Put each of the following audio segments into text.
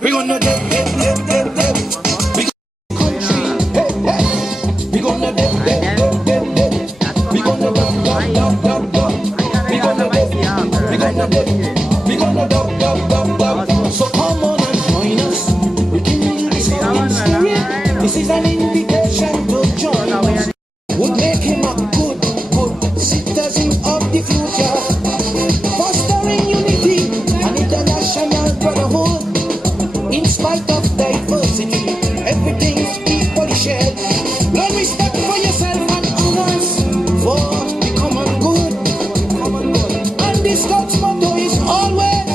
We gonna dip. We country. We gonna dip. We gonna dub. We gonna dip. We gonna dub. So come on and join us. We can lead this in spirit. This is an invitation to join us. Would make him a good citizen of the future, fostering unity and international brotherhood. In spite of diversity, everything's equally shared. Learn respect for yourself and others for the common good. And the Scout's motto is always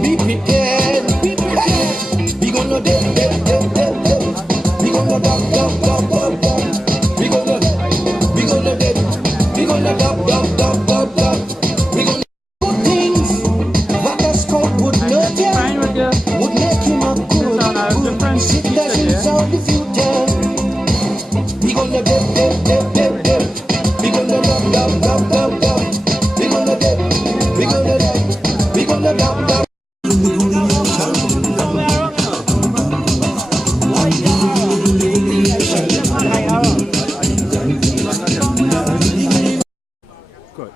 be prepared. We gonna dip. We gonna dub. We gonna dip. We gonna dub. We gonna do things that a Scout would nurture, would make him a good citizen of the future. We gonna dip. We gonna dub. We gonna dip. We gonna dub.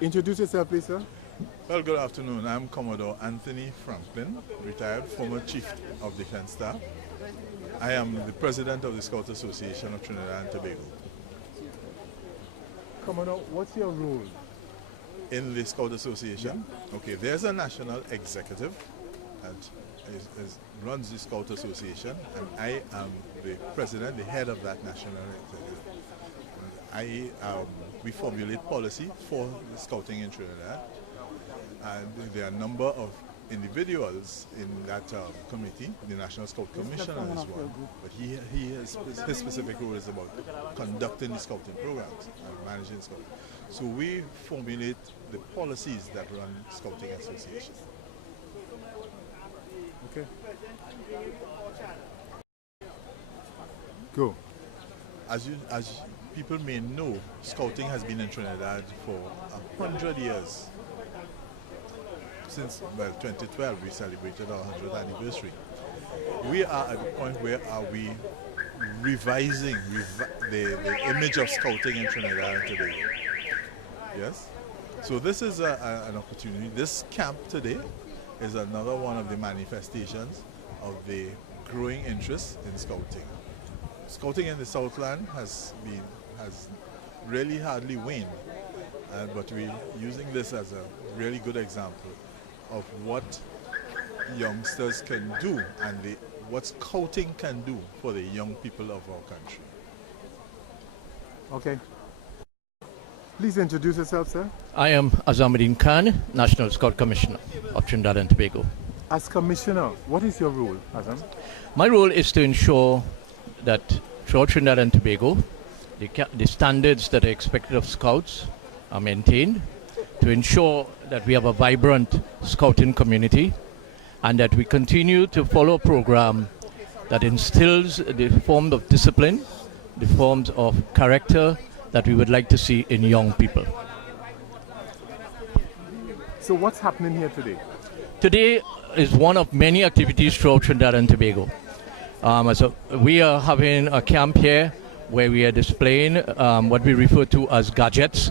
Introduce yourself, please, sir. Well, good afternoon. I'm Commodore Anthony Franklin, retired former Chief of Defence Staff. I am the President of the Scout Association of Trinidad and Tobago. Commodore, what's your role? In the Scout Association? Yeah. Okay, there's a national executive that runs the Scout Association, and I am the President, the head of that national executive. We formulate policy for the scouting in Trinidad, and there are a number of individuals in that committee. The National Scout Commissioner is one, but his specific role is about conducting the scouting programs and managing scouting. So we formulate the policies that run Scouting Association. Okay. Go. As people may know, Scouting has been in Trinidad for 100 years. Since 2012, we celebrated our 100th anniversary. We are at the point where we revising the image of Scouting in Trinidad and Tobago. Yes? So this is an opportunity. This camp today is another one of the manifestations of the growing interest in Scouting. Scouting in the Southland has really hardly waned, but we're using this as a really good example of what youngsters can do and what Scouting can do for the young people of our country. Okay. Please introduce yourself, sir. I am Azamuddin Khan, National Scout Commissioner of Trinidad and Tobago. As Commissioner, what is your role, Azam? My role is to ensure that throughout Trinidad and Tobago, the standards that are expected of Scouts are maintained, to ensure that we have a vibrant Scouting community, and that we continue to follow a program that instills the form of discipline, the forms of character that we would like to see in young people. So what's happening here today? Today is one of many activities throughout Trinidad and Tobago. So we are having a camp here where we are displaying what we refer to as gadgets,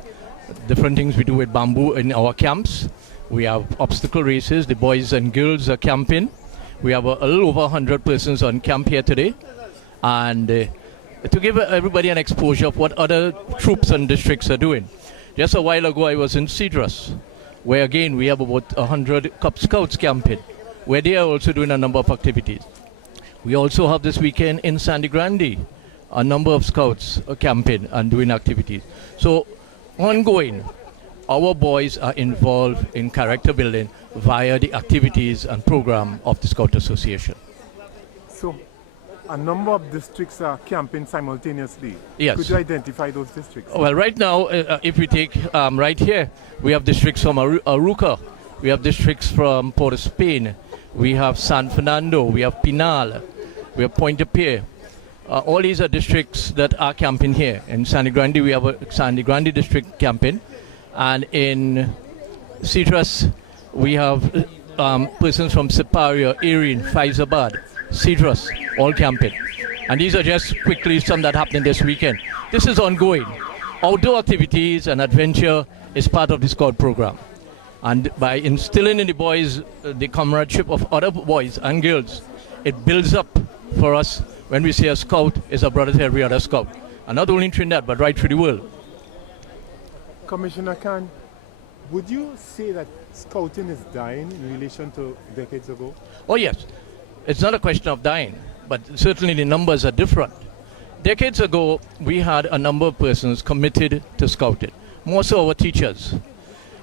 different things we do with bamboo in our camps. We have obstacle races, the boys and girls are camping. We have a little over 100 persons on camp here today. And to give everybody an exposure of what other troops and districts are doing. Just a while ago I was in Cedrus, where again we have about 100 Cub Scouts camping, where they are also doing a number of activities. We also have this weekend in Sandy Grande, a number of Scouts are camping and doing activities. So ongoing, our boys are involved in character building via the activities and program of the Scout Association. So a number of districts are camping simultaneously. Yes. Could you identify those districts? Well, right now, if we take right here, we have districts from Aruca, we have districts from Port of Spain, we have San Fernando, we have Pinal, we have Pointe-a-Pierre. All these are districts that are camping here. In Sandy Grande, we have a Sandy Grande district camping. And in Citrus, we have persons from Siparia, Erin, Faizabad, Citrus, all camping. And these are just quickly some that happened this weekend. This is ongoing. Outdoor activities and adventure is part of the Scout program. And by instilling in the boys the comradeship of other boys and girls, it builds up for us when we say a Scout is a brother to every other Scout. And not only in Trinidad, but right through the world. Commissioner Khan, would you say that Scouting is dying in relation to decades ago? Oh yes, it's not a question of dying, but certainly the numbers are different. Decades ago, we had a number of persons committed to Scouting, more so our teachers.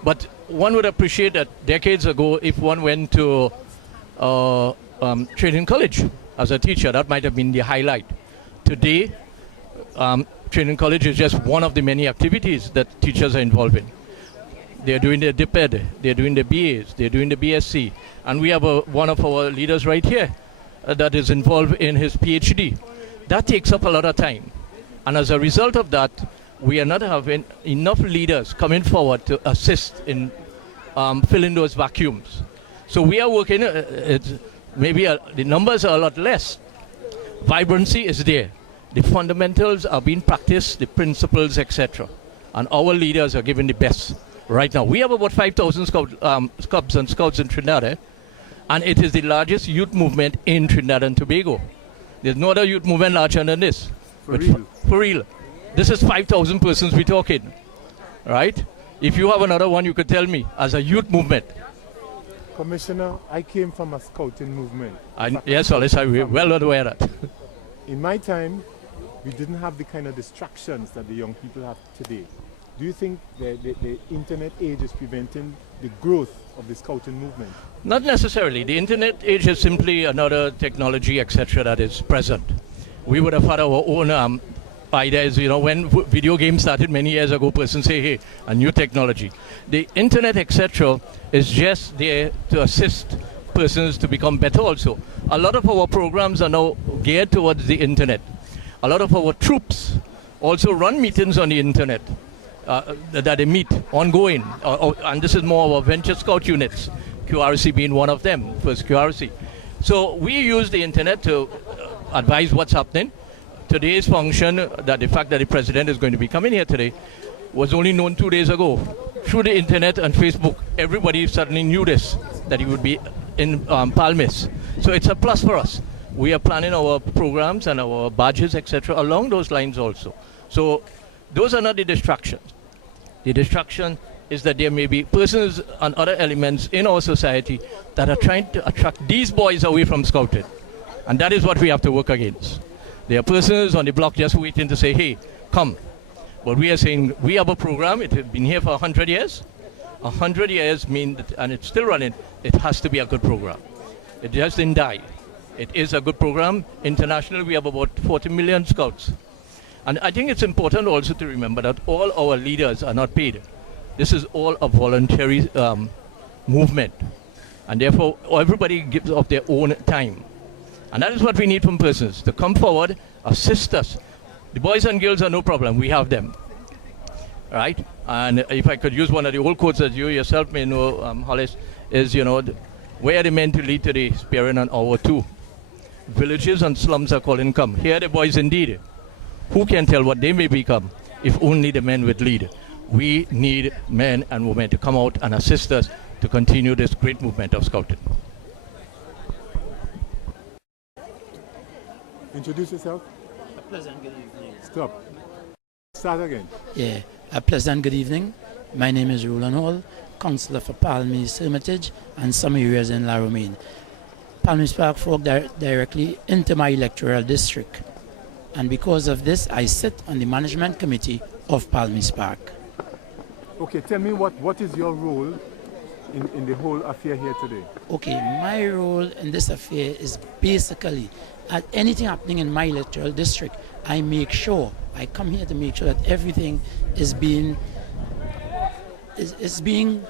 But one would appreciate that decades ago, if one went to training college as a teacher, that might have been the highlight. Today, training college is just one of the many activities that teachers are involved in. They're doing their DPED, they're doing the BAs, they're doing the BSc, and we have one of our leaders right here that is involved in his PhD. That takes up a lot of time, and as a result of that, we are not having enough leaders coming forward to assist in filling those vacuums. So we are working, the numbers are a lot less. Vibrancy is there. The fundamentals are being practiced, the principles, etc. And our leaders are giving the best right now. We have about 5,000 Cubs and Scouts in Trinidad, and it is the largest youth movement in Trinidad and Tobago. There's no other youth movement larger than this. For real. This is 5,000 persons we're talking, right? If you have another one, you could tell me, as a youth movement. Commissioner, I came from a Scouting movement. Yes, Alice, I'm well aware of that. In my time, we didn't have the kind of distractions that the young people have today. Do you think the internet age is preventing the growth of the Scouting movement? Not necessarily. The internet age is simply another technology, etc., that is present. We would have had our own ideas, when video games started many years ago, persons say, hey, a new technology. The internet, etc., is just there to assist persons to become better also. A lot of our programs are now geared towards the internet. A lot of our troops also run meetings on the internet that they meet ongoing. And this is more our venture scout units, QRC being one of them, first QRC. So we use the internet to advise what's happening. Today's function, that the fact that the president is going to be coming here today, was only known 2 days ago. Through the internet and Facebook, everybody suddenly knew this, that he would be in Palmiste. So it's a plus for us. We are planning our programs and our badges, etc., along those lines also. So those are not the distractions. The distraction is that there may be persons and other elements in our society that are trying to attract these boys away from Scouting. And that is what we have to work against. There are persons on the block just waiting to say, hey, come. But we are saying, we have a program, it has been here for 100 years. 100 years mean that, and it's still running, it has to be a good program. It just didn't die. It is a good program. Internationally, we have about 40 million Scouts. And I think it's important also to remember that all our leaders are not paid. This is all a voluntary movement. And therefore, everybody gives of their own time. And that is what we need from persons, to come forward, assist us. The boys and girls are no problem, we have them. Right? And if I could use one of the old quotes that you yourself may know, Hollis, is, where are the men to lead today, sparing an hour too. Villages and slums are calling come. Here are the boys indeed. Who can tell what they may become if only the men would lead? We need men and women to come out and assist us to continue this great movement of Scouting. Introduce yourself. A pleasant good evening. Stop. Start again. Yeah, a pleasant good evening. My name is Roland Hall, Councillor for Palmiste Hermitage and some areas in La Romaine. Palmiste Park falls directly into my electoral district. And because of this, I sit on the management committee of Palmiste Park. Okay, tell me what is your role in the whole affair here today? Okay, my role in this affair is basically at anything happening in my electoral district, I come here to make sure that everything is being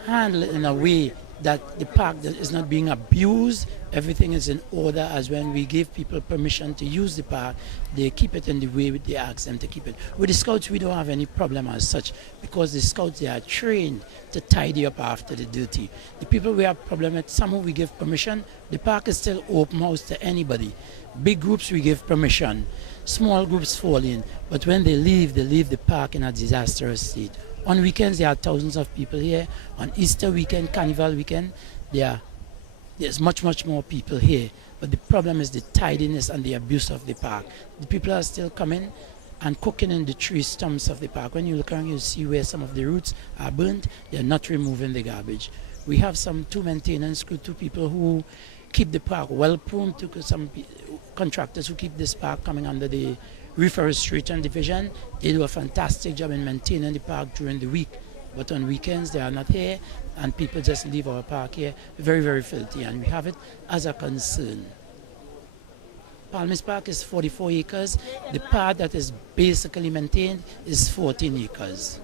handled in a way that the park is not being abused. Everything is in order, as when we give people permission to use the park, they keep it in the way they ask them to keep it. With the scouts, we don't have any problem as such, because the scouts, they are trained to tidy up after the duty. The people we have problem with, some who we give permission, the park is still open house to anybody. Big groups we give permission, small groups fall in, but when they leave the park in a disastrous state. On weekends, there are thousands of people here. On Easter weekend, Carnival weekend, there's much more people here. But the problem is the tidiness and the abuse of the park. The people are still coming and cooking in the tree stumps of the park. When you look around, you see where some of the roots are burnt. They're not removing the garbage. We have two maintenance crew, two people who keep the park well pruned, to some contractors who keep this park coming under the Reforestation Division. They do a fantastic job in maintaining the park during the week, but on weekends they are not here, and people just leave our park here very filthy, and we have it as a concern. Palmiste Park is 44 acres. The part that is basically maintained is 14 acres.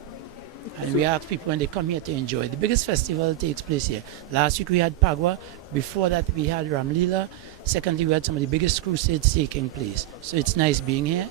And we ask people when they come here to enjoy. The biggest festival takes place here. Last week we had Pagwa. Before that we had Ramlila. Secondly, we had some of the biggest crusades taking place. So it's nice being here.